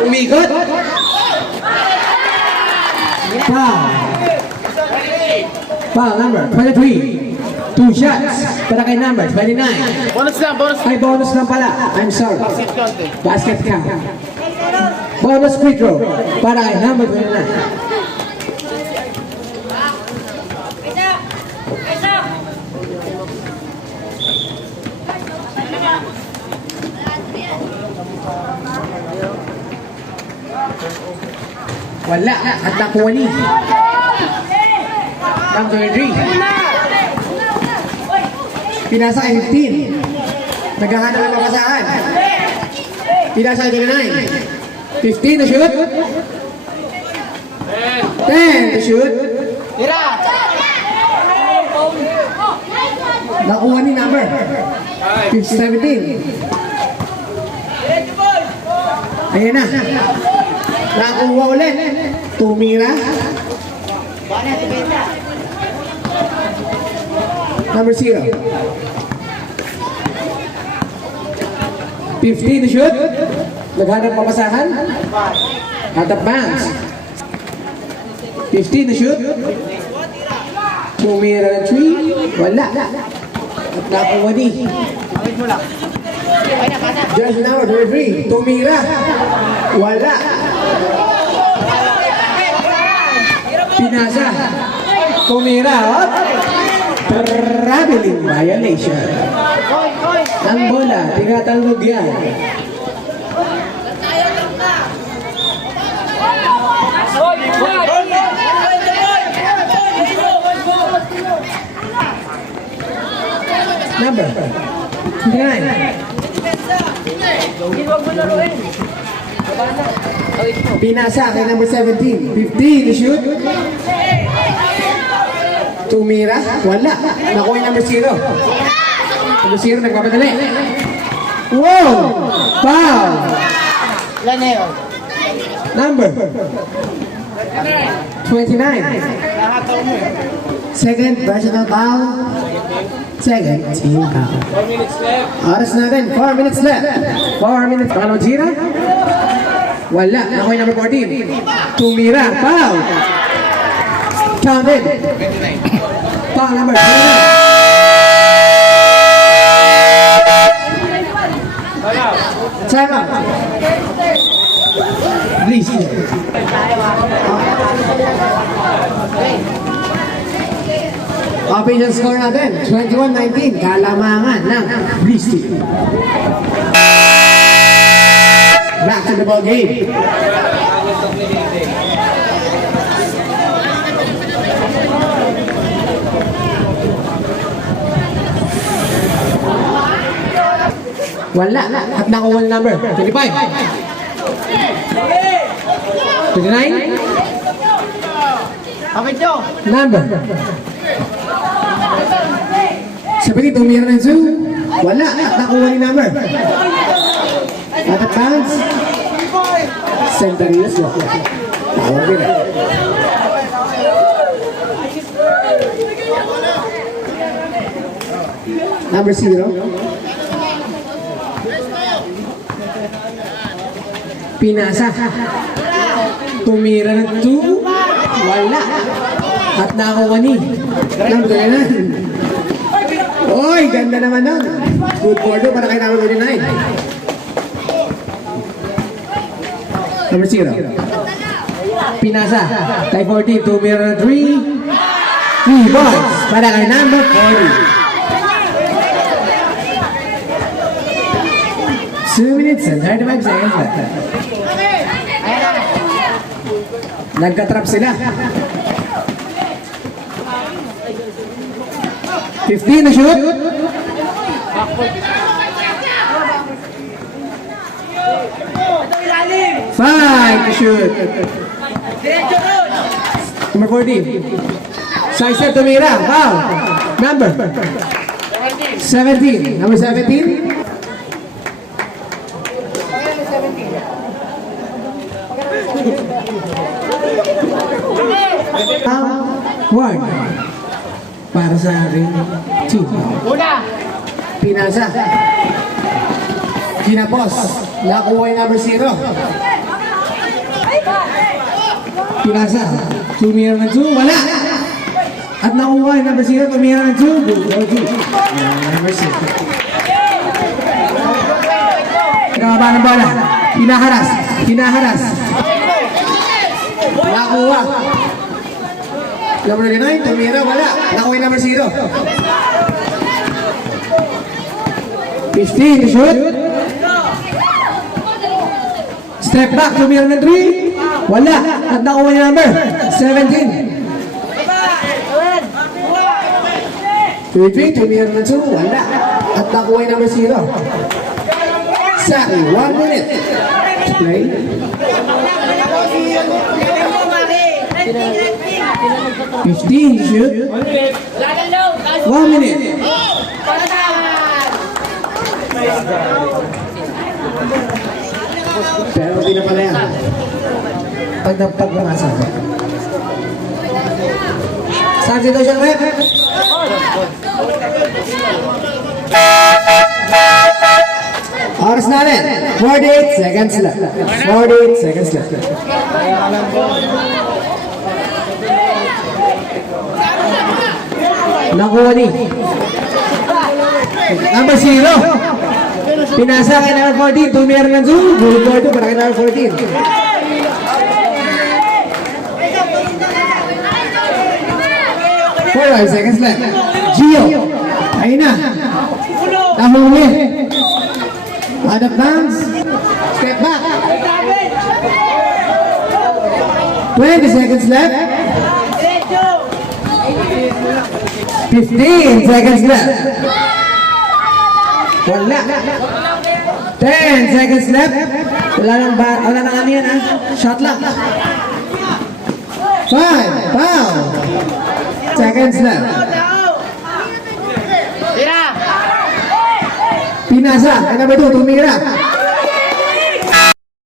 Umikot. Foul. Foul number 23. 2 shots para kay number 29. Bonus lang, bonus. Ay, bonus lang pala. I'm sorry. Basket count eh. Basket count. Bonus free throw para kay number 29. Wala. At nakuha ni number 3. Pinasa kay 15. Naghahanap ng mapasahan. Pinasa kay 29. 15 to shoot. 10 to shoot. Tira! Nakuha ni number 17. Ayan na. Nakuha ulit. Tumira. Number 0. 15 to shoot. Naghanap papasahan. Out of bounds. 15 to shoot. Tumira ng 3. Wala. At nakuha ni just now, 3. Tumira. Wala. Pinasa. Tumira. Traveling violation. Ang bola, tinatalog yan. Number 9. Pinasa kay number 17. 15 to shoot. Tumira. Wala. Nakuha yung number 0. Number 0 nagpapadali. Wow! Foul! Laneo. Number 29. Nakataw mo eh. Second personal foul. Second team foul. 4 minutes left. Oras natin, 4 minutes left. 4 minutes. Pangalawang zira? Wala. Nakuha yung number 14. Tumira. Foul. Counted. Foul number 29. Time out. Please. Official score natin, 21-19. Kalamangan ng Breeze Team. Back to the ball game. Wala. At nakuha ng number 25. 29. Kapit nyo. Number 17, tumira ng zoo. Wala. At nakuha ni number. Out of bounds. Centerinas mo. Tawag din eh. Number 0. Pinasa. Tumira ng 2. Wala. At nakuha ni number 9. Oy, ganda naman nun. Good for two para kay number 29. Number 0. Pinasa. Kay 14. Tumira ng 3. 3 balls para kay number 40. 2 minutes and 35 seconds left. Nagka-trap sila. 15 na shoot. 5 to shoot. Number 14. Sizer tumira. Foul. Number 17. Number 17. One. Para sa akin, 2. Una. Pinasa. Kinapos. Nakuha yung number 0. Pinasa. Tumira ng 2. Wala. At nakuha yung number 0. Tumira ng 2. Good for 2. Number 6. Nakaba ng bola. Hinaharas. Hinaharas. Nakuha. Number 9. Tumira. Wala. Nakuha yung number 0. 15, shoot. Step back, tumira ng 3. Wala. At nakuha yung number 17. 13, tumira ng 2. Wala. At nakuha yung number 0. Saki, 1 minute. Play. 15, shoot. 1 minute. Pero hindi na pala yan. Pagdagpag ng asa. Substitution rep. Oras natin. 48 seconds left. 48 seconds left. Nakuha ni. Number 0. Pinasa kay number 14. Tumira ng 2. Good for 2 para kay number 14. 4 seconds left. Gio. Ayun na. Nahuli. Out of bounds. Step back. 20 seconds left. 15 seconds left. Wala. 10 seconds left. Wala nang ano yan, ha? Shot lang. 5 foul. Seconds left. Tira! Pinasa. Ay number 2, tumira.